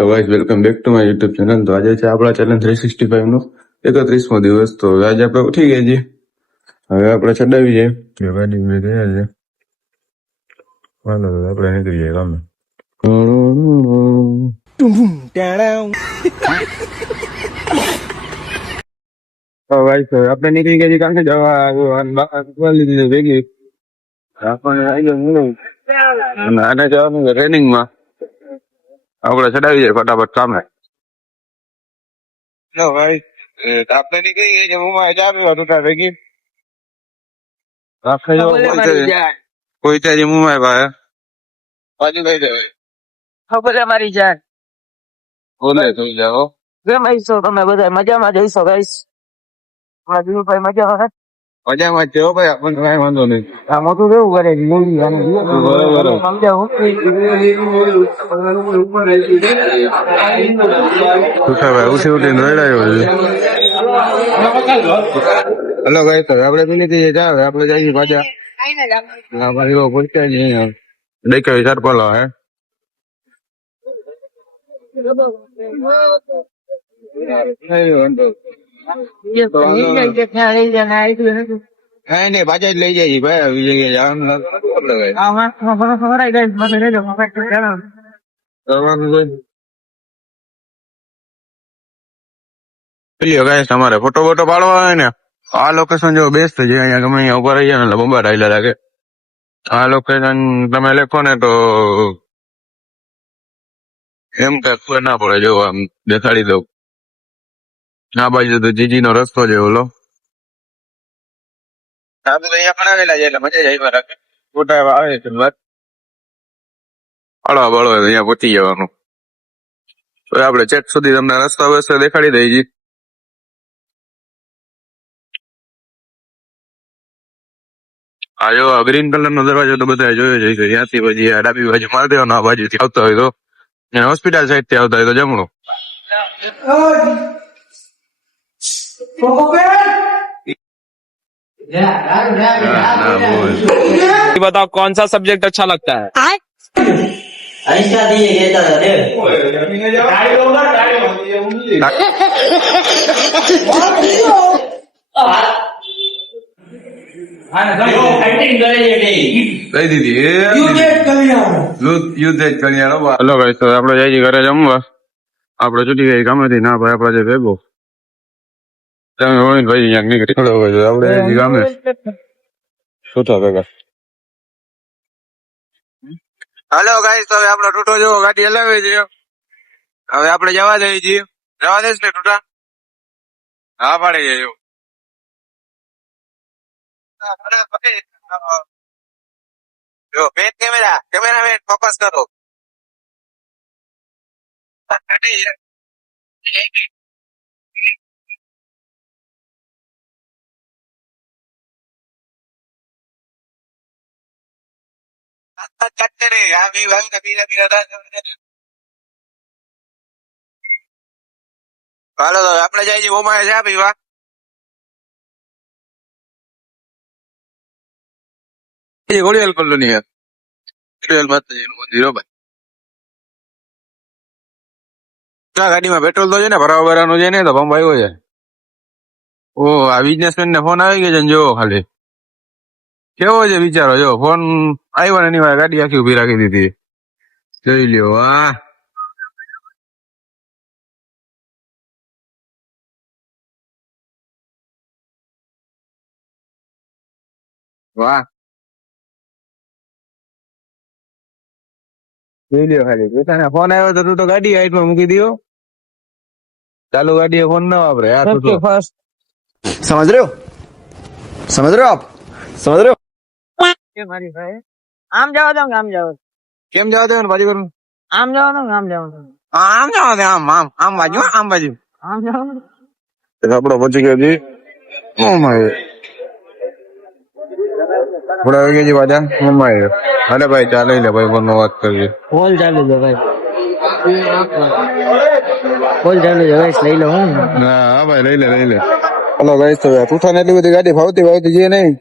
તો guys welcome back to my YouTube channel. તો આજે છે આપણા ચેલેન્જ 365 નો 31મો દિવસ. તો આજે આપણે ઉઠી ગયા છીએ, હવે આપણે ચડાવી જાય ગાડી મેં ગયા છે. હાલો આપણે નીકળી જાય કામે. તો ગાઈસ આપણે નીકળી ગયા છીએ કાંકે જવા લીધી ભેગી આપણને આવી ગયો નહીં અને આને જવાનું છે ટ્રેનિંગમાં. આપણે ચડાવી જાય ફટાફટ કામે. લો ભાઈ આપણે નીકળી ગઈ છે. હું ચાલ્યો ટૂટા ભેગી રાખે જો કોઈ ત્યાં મુંબઈ ભાઈ બાજુ લઈ જાય ખબર મારી જાન બોલે થઈ જાઓ. કેમ આવીશો તમે બધા મજામાં જઈશો ગાઈસ? ભાઈ મજામાં મજામાં જ છે હો ભાઈ, આપણને કઈ વાંધો નહીં. આ મોટું કેવું કરે સમજાવું ઉઠી ઉઠીને રડાયો છે. હલો ગાઈસ આપણે પેલી થી જાવ આપણે જઈએ પાછા. હા ભાઈ એવો પૂછતા જ નહીં દેખાય ચાર પાલા હે નહીં પાછા જ લઈ જાય ભાઈ. આવી જગ્યાએ જવાનું તમારે ફોટો બોટો પાડવા હોય ને આ લોકેશન જો બેસ્ટ છે. અહીંયા ગમે અહીંયા ઉભા રહી જાય ને બંબાટ આયલા લાગે. આ લોકેશન તમે લખો ને તો એમ કઈ ખબર ના પડે. જો આમ દેખાડી દઉં. આ બાજુ તો જીજી નો રસ્તો છે ઓલો. અહીંયા પણ આવેલા છે એટલે મજા જ આવી રાખે. ફોટા આવે છે વાત હળવા બળવા અહીંયા પહોંચી જવાનું. તો આપણે ચેટ સુધી તમને રસ્તા વસ્તા દેખાડી દઈએ છીએ. આ જો ગ્રીન કલર નો દરવાજો તો બધા જોયો છે. ત્યાંથી પછી આ ડાબી બાજુ મારી દેવાનો. આ બાજુ થી આવતા હોય તો હોસ્પિટલ સાઈડ થી આવતા હોય તો જમણું. बताओ कौन सा सब्जेक्ट अच्छा लगता है? હેલો ભાઈ તો આપડે જઈએ ઘરે જમવા. આપડે છૂટી ગઈ ગામેથી. ના ભાઈ આપડે જે ભેગો તમે હોય ને ભાઈ અહીંયા નીકળ્યો હોય તો આપડે ગામે છૂટા ભેગા. હાલો ગાઈસ તો હવે આપડો ટૂટો જેવો ગાડી હલાવી છે. હવે આપડે જવા દઈએ છીએ. જવા દઈશ ને ટૂટા? હા પાડી જાય. જો બેન કેમેરામેન ફોકસ કરો. હાલો તો આપડે જઈએ છીએ ઓમાએ ચા પીવા. ઘોડિયાલ કોલોની માતાજીનું મંદિર હો ભાઈ. ગાડીમાં પેટ્રોલ તો છે ને ભરાવા ભરાવાનું છે ને તો પંપ આવ્યો છે. ઓ આ બિઝનેસમેન ને ફોન આવી ગયો છે ને જો ખાલી કેવો છે વિચારો. જો ફોન આવ્યો ને એની વાર ગાડી આખી ઉભી રાખી દીધી. જોઈ લ્યો. વાહ વાહ જોઈ લ્યો ખાલી. પોતાના ફોન આવ્યો તો તું તો ગાડી હાઈટમાં મૂકી દીધો. ચાલુ ગાડીએ ફોન ના વાપરે. समझ रहे हो आप समझ रहे हो? મારી ભાઈ આમ જવા દો આમ જવા કેમ જવા દે ને બાજુ કરું? આમ જવા દો આમ જવા દો આમ જવા દે. આમ આમ આમ બાજુ આમ બાજુ આમ જવા દો. આપડો પહોંચી ગયો જી. થોડા વાગે જી પાછા મમ્મા. અરે ભાઈ ચાલે લે ભાઈ ફોન વાત કરીએ. કોલ ચાલુ છે ભાઈ. કોલ ચાલુ છે ગાઈસ લઈ લો હું. હા ભાઈ લઈ લે. હલો ગાઈસ તો તુઠાને એટલી બધી ગાડી ફાવતી જે નહીં.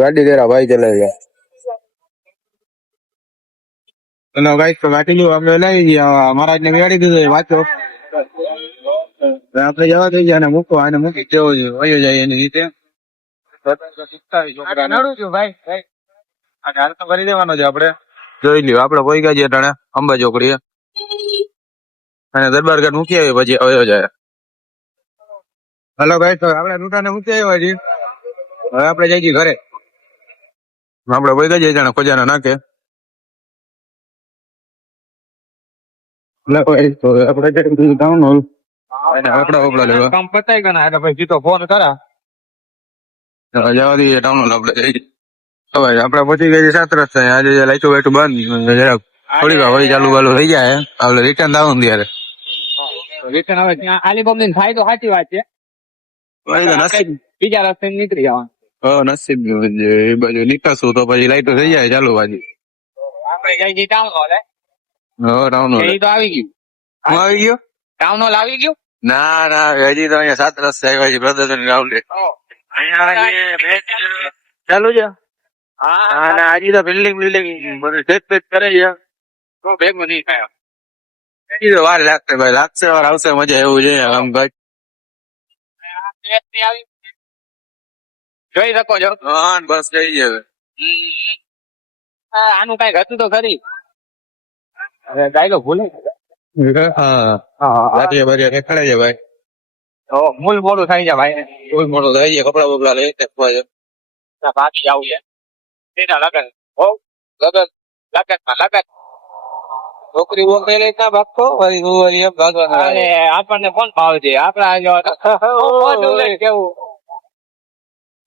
ગાડી તેરા ભાઈ ચલાવી ગયા. અને ગાઈસ તો વાટી લ્યો આપણે લાવી ગયા મહારાજ ને બેહાડી દીધો એ વાંચો હવે આપણે જવા દઈ ગયા અને મૂકો આને મૂકી દેવો જોઈએ વયો જાય એની રીતે નડું છું ભાઈ અને હાલ તો કરી દેવાનો છે આપણે જોઈ લ્યો આપણે કોઈ ગયા ટાણે અંબા ચોકડીએ અને દરબારગઢ મૂકી આવી પછી વયો જાય હલો ગાઈસ તો આપણે રૂટાને મૂકી આવ્યા છીએ હવે આપણે જઈ છીએ ઘરે આપણે કોઈ ગયા જાણે ખોજાના નાખે આપણે ટાઉન હોલ આપડા ઓપડા લેવા કામ પતાઈ ગયા એટલે ભાઈ જીતો ફોન કરા જવા દઈએ ટાઉન હોલ આપણે જઈ હવે આપડે પહોંચી ગયા સાત રસ્તા આજે લાઈટો વાઈટો બંધ જરાક થોડી વાર વળી ચાલુ બાલુ થઈ જાય આપણે રિટર્ન આવવાનું ત્યારે રિટર્ન હવે ત્યાં આલીબોમ ને થાય તો સાચી વાત છે બીજા રસ્તે નીકળી જવાનું નસીબ એ બાજુ નીકળશું તો પછી લાઈટો થઈ જાય ચાલુ બાજુ આપણે જઈ ટાઉન હોલ ટાઉન હોલ તો આવી ગયું હું આવી ગયો ટાઉન હોલ આવી ગયું ના ના હજી તો અહીંયા સાત રસ્તા આવ્યા છે પ્રદર્શન રાઉન્ડ ચાલુ છે હા ના હજી તો બિલ્ડિંગ બધું ટેક કરે છે તો ભેગું નહીં થાય હજી તો વાર લાગશે ભાઈ લાગશે વાર આવશે મજા એવું છે આમ ભાઈ જોઈ શકો છો હા બસ જઈ જાય આનું કઈક હતું તો ખરી ડાયલોગ ભૂલે હા લાઠીયા બારીયા દેખાડે છે ભાઈ મૂળ મોડું થઈ જાય ભાઈ કોઈ મોટો થઈ જાય કપડા બપડા લઈ બાકી આવું છે તેના લગન હો લગન લગન છોકરી બોકરી લઈ ના ભાગતો વળી હું વળી એમ ભાગવાના અરે આપણને કોણ ભાવ છે આપડા જો કેવું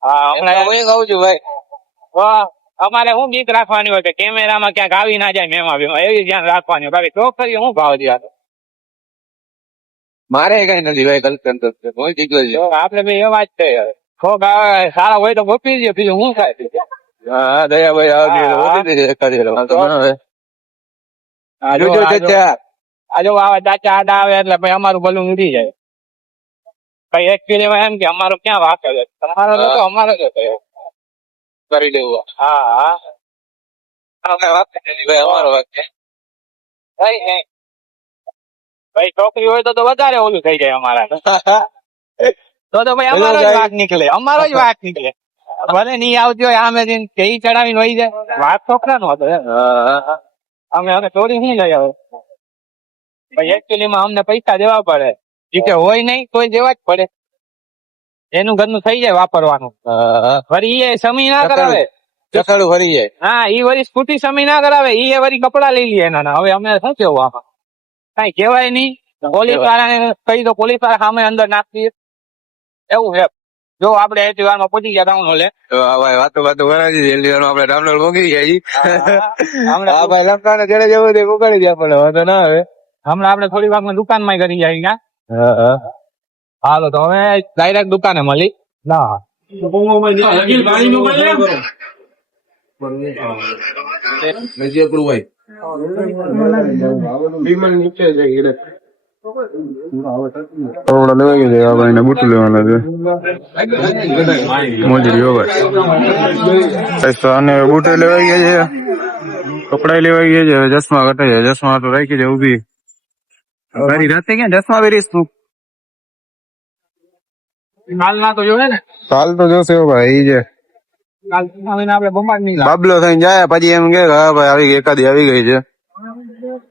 હા હમણાં હું કહું છું ભાઈ વાહ અમારે શું બીક રાખવાની હોય કે કેમેરામાં ક્યાંક આવી ના જાય મેમાં બેમાં એવી ધ્યાન રાખવાની હોય બાકી છોકરી શું ભાવ દે મારે કઈ નથી ભાઈ કલ્પન તો કોઈ દીકરો છે આપડે ભાઈ એવા જ છે છોક આવે સારા હોય તો ગોપી દે બીજું શું થાય હા દયાભાઈ આવતી એકાદી વાંધો ના આવે આજો આવા ચાચા આડા આવે એટલે ભાઈ અમારું ભલું ઉડી જાય ભાઈ એકચ્યુઅલી માં એમ કે અમારો ક્યાં વાંક છે તમારો તો અમારો જ હતો કરી લેવું હા હા અમે વાત કરી ભાઈ અમારો વાત છે ભાઈ છોકરી હોય તો વધારે ઓલું થઈ જાય અમારા તો ભાઈ અમારો જ વાંક નીકળે અમારો જ વાંક નીકળે ભલે નહીં આવતી હોય આમે કે ચડાવીને વહી જાય વાત છોકરા નો હતો અમે ચોરી શું લઈ આવે ભાઈ એકચ્યુઅલી માં અમને પૈસા દેવા પડે જે હોય નહીં કોઈ દેવા જ પડે એનું ઘરનું થઈ જાય વાપરવાનું વળી એ સમી ના કરાવે ચખાડું ફરી જાય હા ઈ વળી સ્કૂટી સમી ના કરાવે ઈ વળી કપડા લઈ લઈએ એના હવે અમે શું કેવું આમાં કઈ કહેવાય નહીં પોલીસ વાળાને કહી દો પોલીસ વાળા સામે અંદર નાખીએ એવું છે જો આપડે એટલી વારમાં પહોંચી ગયા ટાઉન હોલે વાતો કરાવી એટલી વારમાં આપણે ડાઉનલોડ મોકલી જાય હા ભાઈ લંકા ને જડે જવું તે મોકલી દે પણ વાંધો ના આવે હમણાં આપડે થોડી વારમાં દુકાનમાં કરી જાય ક્યાં હાલો તો હવે ડાયરેક્ટ દુકાને મળી ના લેવાઈ ગયા ભાઈ ને બુટ લેવાના છે મોજરી ભાઈ અને બુટે લેવાઈ ગયા છે કપડા લેવાઈ ગયા છે ચશ્મા કટાઈ જાય ચશ્મા તો રાખી દે ઉભી તારી રાતે ક્યાં ચશ્મા પહેરીશ તું કાલ ના તો જોવે ને કાલ તો જોશે ભાઈ ઈ છે કાલ આપડે બમ્બાડ નહીં બાબલો થઈને જાય પછી એમ કે હા ભાઈ આવી ગઈ એકાદી આવી ગઈ છે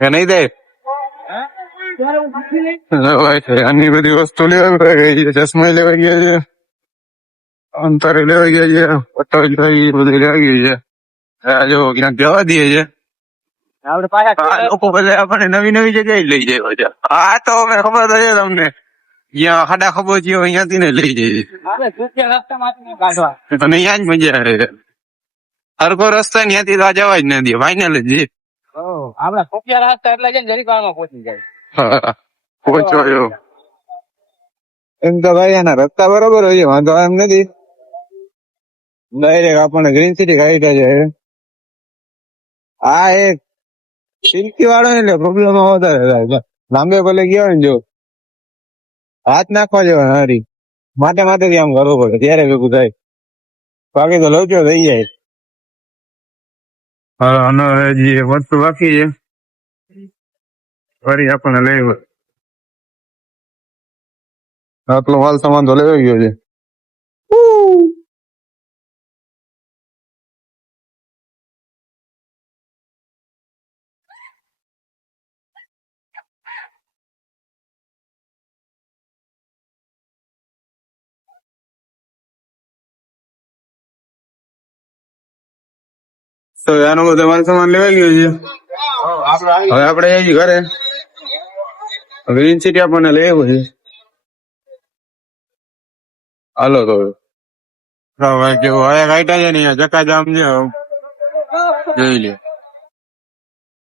એ નહીં થાય આની બધી વસ્તુ લેવા ગઈ છે ચશ્મા લેવા ગયા છે અંતરે લેવા ગયા છે પટ્ટો બધું લેવા ગયું છે જો ક્યાંક જવા દે છે આપડે પાછા લોકો બધા આપણને નવી નવી જગ્યાએ લઈ જાય બધા હા તો અમે ખબર તો છે તમને જ્યાં ખાડા ખબર છે અહીંયાથી ને લઈ જાય રસ્તામાંથી કાઢવા અને અહીંયા જ મજા આવે હરકો રસ્તા ત્યાંથી તો આ જવા જ ના દે ફાઈનલ જ છે આપડા ખોપિયા રસ્તા એટલે છે ને જરીક વારમાં પહોંચી જાય પહોંચો એમ તો ભાઈ એના રસ્તા બરોબર હોય છે વાંધો એમ નથી ડાયરેક્ટ આપણને ગ્રીન સિટી કાઢ્યા છે હા એક સિલ્કી વાળો એટલે પ્રોબ્લેમ વધારે થાય લાંબે ભલે ગયા હોય ને જો હાથ નાખવા જેવા હારી માટે આમ કરવું પડે ત્યારે ભેગું થાય બાકી તો લોચો થઈ જાય હા અને જે વસ્તુ બાકી છે ફરી આપણને લઈ આટલો માલ સામાન તો લેવાઈ ગયો છે. તો આનો બધો માલ સામાન લેવાઈ ગયો છે. હવે આપણે જઈએ ઘરે. ગ્રીન સિટી આપણને લઈ આવ્યો છે. હાલો તો હવે કેવું હવે કાઢ્યા છે ને ચક્કાજામ છે. જોઈ લે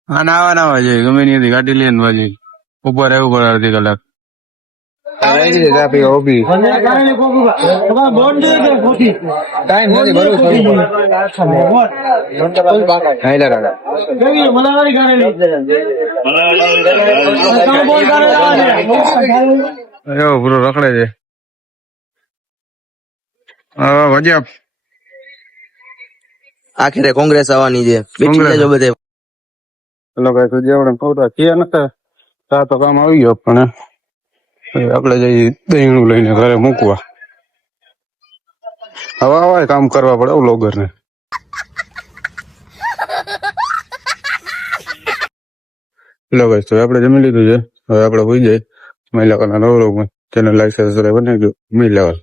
આવા છે ગમે ત્યાંથી કાઢી લે ને પછી ઉપર રહેવું પડે અડધી કલાક. પૂરો રખડે છે. ભાજપ આખરે કોંગ્રેસ આવવાની છે. બેઠી કોંગ્રેસ. જજો બધે. ચલો કઈ સુધી આપણે ખવતા છીએ નથી. ચા તો કામ આવી ગયો પણ હવે આપણે જઈએ દહીણું લઈને ઘરે મૂકવા. હવે આવા કામ કરવા પડે વ્લોગર ને. ચલો ભાઈ તો આપણે જમી લીધું છે. હવે આપણે હોઈ જાય મહિલા કરના નવરોગમાં ચેનલ લાઈક સબસ્ક્રાઈબ બનાવી દો. મિલ લેવલ